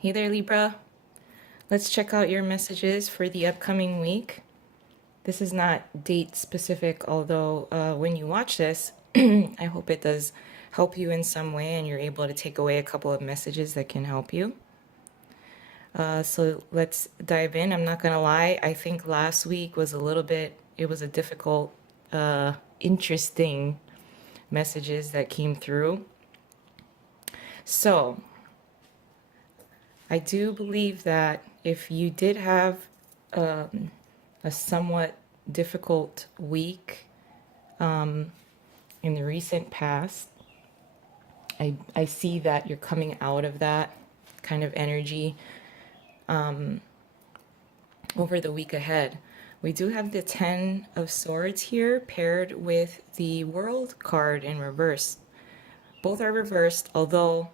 Hey there, Libra. Let's check out your messages for the upcoming week. This is not date specific, although when you watch this, I hope it does help you in some way and you're able to take away a couple of messages that can help you. So let's dive in. I'm not going to lie, I think last week was it was a difficult, interesting messages that came through. So I do believe that if you did have a somewhat difficult week in the recent past, I see that you're coming out of that kind of energy over the week ahead. We do have the Ten of Swords here paired with the World card in reverse. Both are reversed, although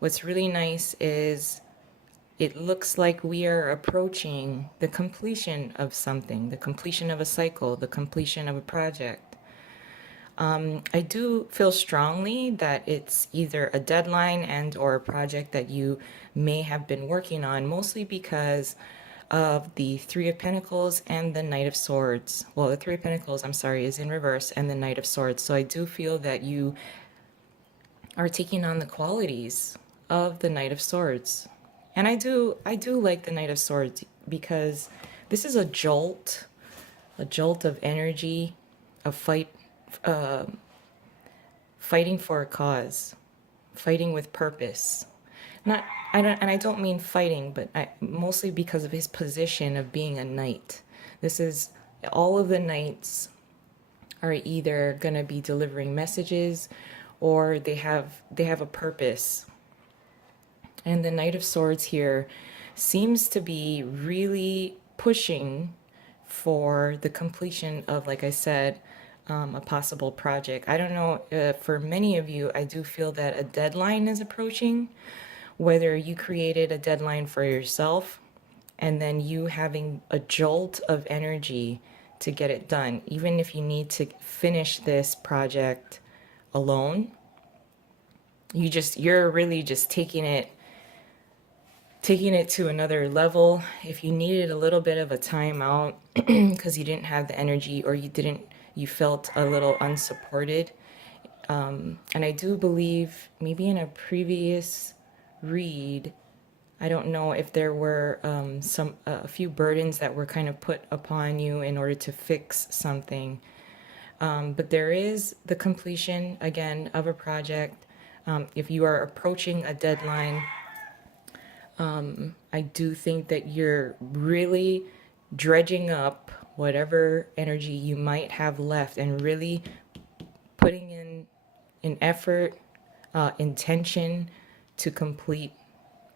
what's really nice is it looks like we are approaching the completion of something, the completion of a cycle, the completion of a project. I do feel strongly that it's either a deadline and or a project that you may have been working on, mostly because of the Three of Pentacles and the Knight of Swords. Well, the Three of Pentacles, I'm sorry, is in reverse, and the Knight of Swords. So I do feel that you are taking on the qualities of the Knight of Swords. And I do like the Knight of Swords because this is a jolt of energy, a fighting for a cause, fighting with purpose. I don't mean fighting, but mostly because of his position of being a knight. This is all of the knights are either going to be delivering messages or they have a purpose. And the Knight of Swords here seems to be really pushing for the completion of, like I said, a possible project. I don't know, for many of you, I do feel that a deadline is approaching, whether you created a deadline for yourself and then you having a jolt of energy to get it done, even if you need to finish this project alone. You're really just taking it to another level. If you needed a little bit of a timeout because you didn't have the energy or you felt a little unsupported. And I do believe maybe in a previous read, I don't know if there were a few burdens that were kind of put upon you in order to fix something. But there is the completion again of a project. If you are approaching a deadline, I do think that you're really dredging up whatever energy you might have left and really putting in an effort, intention to complete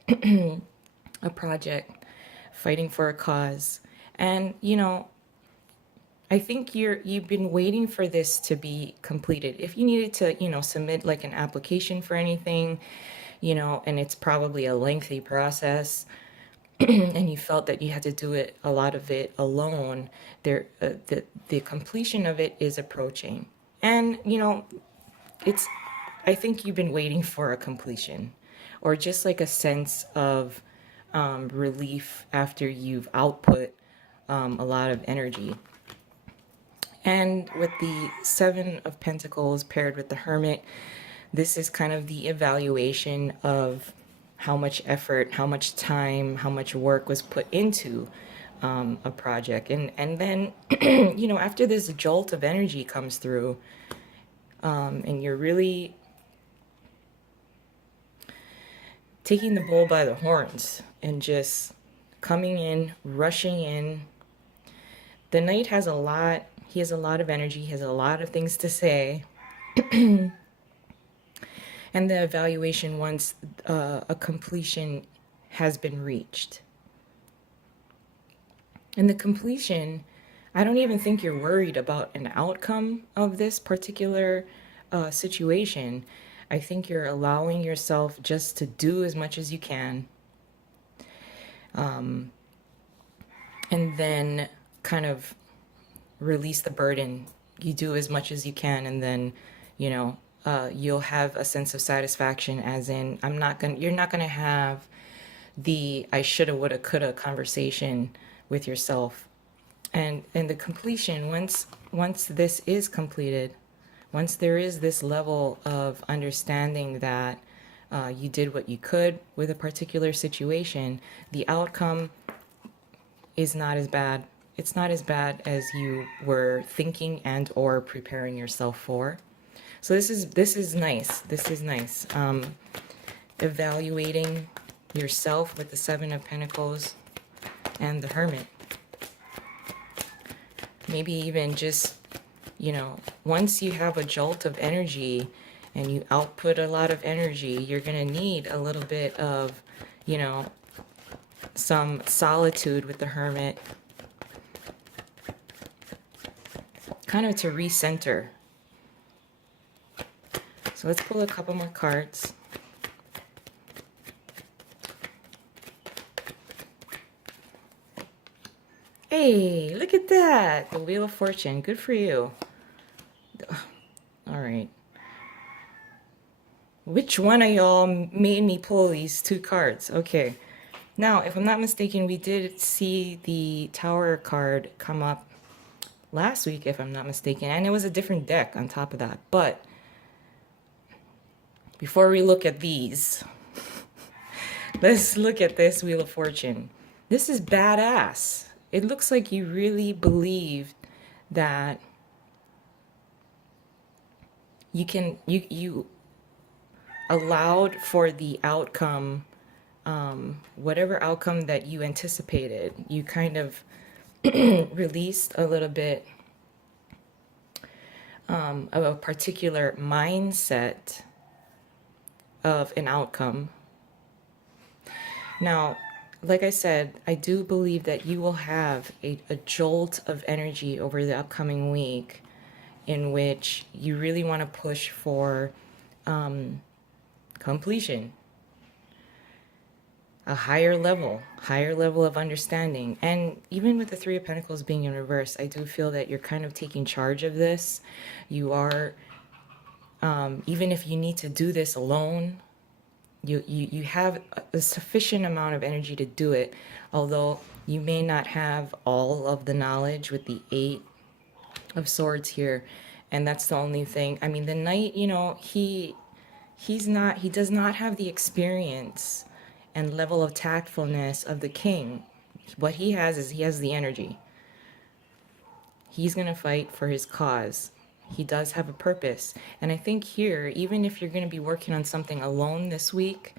a project, fighting for a cause. And I think you've been waiting for this to be completed. If you needed to, submit like an application for anything, and it's probably a lengthy process, and you felt that you had to do a lot of it alone, the completion of it is approaching. And it's I think you've been waiting for a completion, or just like a sense of relief after you've output a lot of energy. And with the Seven of Pentacles paired with the Hermit, this is kind of the evaluation of how much effort, how much time, how much work was put into a project. And then, after this jolt of energy comes through, and you're really taking the bull by the horns and just coming in, rushing in. The Knight has he has a lot of energy, he has a lot of things to say. And the evaluation once a completion has been reached. And the completion, I don't even think you're worried about an outcome of this particular situation. I think you're allowing yourself just to do as much as you can. And then kind of release the burden. You do as much as you can, and then, you'll have a sense of satisfaction, as in, you're not gonna have the I shoulda, woulda, coulda conversation with yourself. And the completion, once this is completed, once there is this level of understanding that you did what you could with a particular situation, the outcome is not as bad. It's not as bad as you were thinking and or preparing yourself for. So this is nice. This is nice. Evaluating yourself with the Seven of Pentacles and the Hermit. Maybe even just, once you have a jolt of energy and you output a lot of energy, you're going to need a little bit of, some solitude with the Hermit. Kind of to recenter. So let's pull a couple more cards. Hey, look at that. The Wheel of Fortune. Good for you. All right. Which one of y'all made me pull these two cards? Okay. Now, if I'm not mistaken, we did see the Tower card come up last week, if I'm not mistaken. And it was a different deck on top of that. But before we look at these, let's look at this Wheel of Fortune. This is badass. It looks like you really believed that you allowed for the outcome, whatever outcome that you anticipated. You kind of released a little bit of a particular mindset of an outcome. Now, like I said, I do believe that you will have a jolt of energy over the upcoming week in which you really want to push for completion, a higher level of understanding. And even with the Three of Pentacles being in reverse, I do feel that you're kind of taking charge of this. You are, even if you need to do this alone, you have a sufficient amount of energy to do it, although you may not have all of the knowledge with the Eight of Swords here. And that's the only thing. I mean, the Knight, he does not have the experience and level of tactfulness of the King. What he has is he has the energy. He's going to fight for his cause. He does have a purpose. And I think here, even if you're going to be working on something alone this week,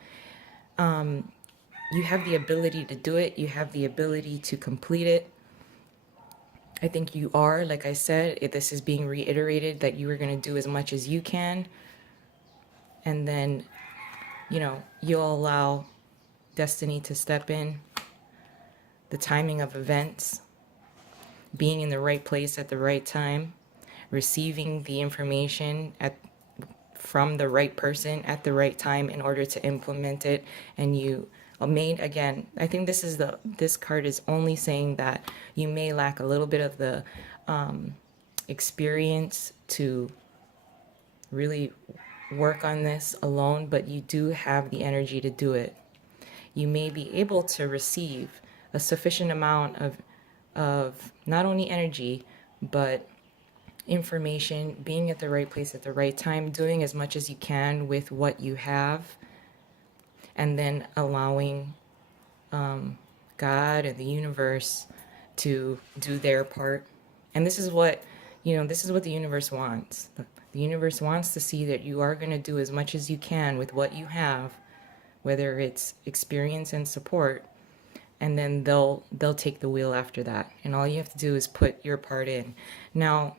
you have the ability to do it. You have the ability to complete it. I think you are, like I said, this is being reiterated that you are going to do as much as you can. And then, you'll allow destiny to step in, the timing of events, being in the right place at the right time, receiving the information from the right person at the right time in order to implement it. And you again, I think this card is only saying that you may lack a little bit of the experience to really work on this alone, but you do have the energy to do it. You may be able to receive a sufficient amount of not only energy, but information, being at the right place at the right time, doing as much as you can with what you have, and then allowing God and the universe to do their part. And this is what the universe wants. The universe wants to see that you are going to do as much as you can with what you have, whether it's experience and support, and then they'll take the wheel after that. And all you have to do is put your part in. Now,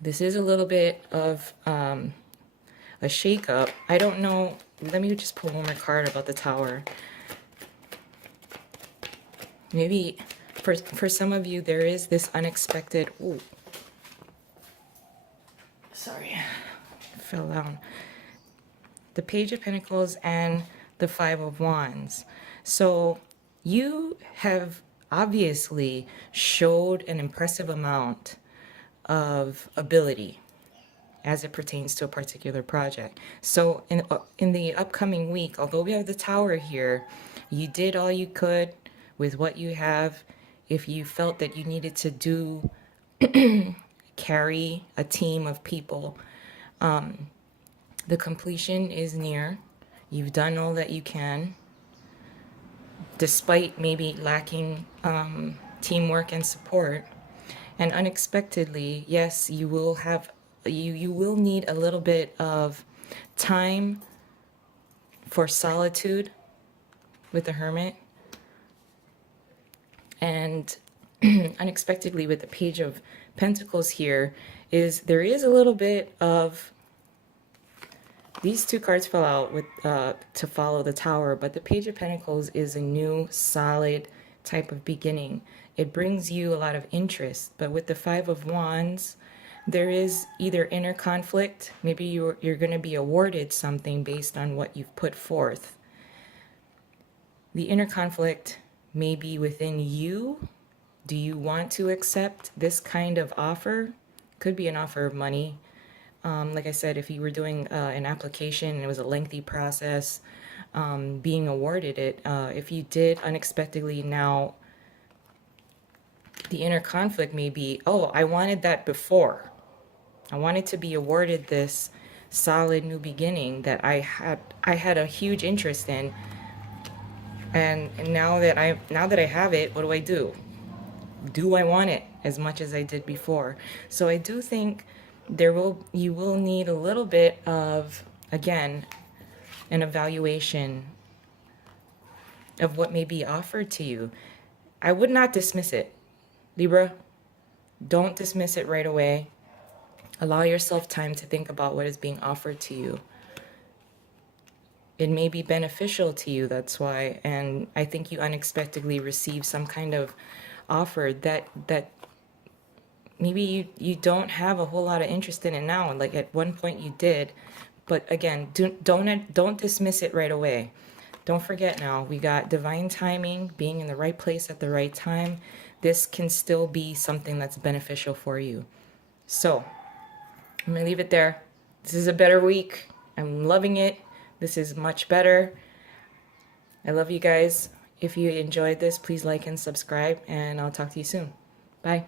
this is a little bit of a shakeup. I don't know. Let me just pull one more card about the Tower. Maybe for some of you, there is this unexpected... Ooh. Sorry. Fell down. The Page of Pentacles and the Five of Wands. So you have obviously showed an impressive amount of ability as it pertains to a particular project. So in the upcoming week, although we have the Tower here, You did all you could with what you have. If you felt that you needed to carry a team of people, the completion is near. You've done all that you can, despite maybe lacking teamwork and support. And unexpectedly, yes, you will need a little bit of time for solitude with the Hermit. And unexpectedly, with the Page of Pentacles here, there is a little bit of, these two cards fell out with to follow the Tower, but the Page of Pentacles is a new solid type of beginning. It brings you a lot of interest, but with the Five of Wands, there is either inner conflict. Maybe you're going to be awarded something based on what you've put forth. The inner conflict may be within you. Do you want to accept this kind of offer? Could be an offer of money. Like I said, if you were doing an application and it was a lengthy process, being awarded it, if you did unexpectedly, now the inner conflict may be, oh, I wanted that before. I wanted to be awarded this solid new beginning that I had a huge interest in, and now that I have it, what do? Do I want it as much as I did before? So I do think you will need a little bit of, again, an evaluation of what may be offered to you. I would not dismiss it. Libra, don't dismiss it right away. Allow yourself time to think about what is being offered to you. It may be beneficial to you, that's why. And I think you unexpectedly receive some kind of offer that maybe you don't have a whole lot of interest in it now. Like at one point you did. But again, don't dismiss it right away. Don't forget now, we got divine timing, being in the right place at the right time. This can still be something that's beneficial for you. So I'm going to leave it there. This is a better week. I'm loving it. This is much better. I love you guys. If you enjoyed this, please like and subscribe, and I'll talk to you soon. Bye.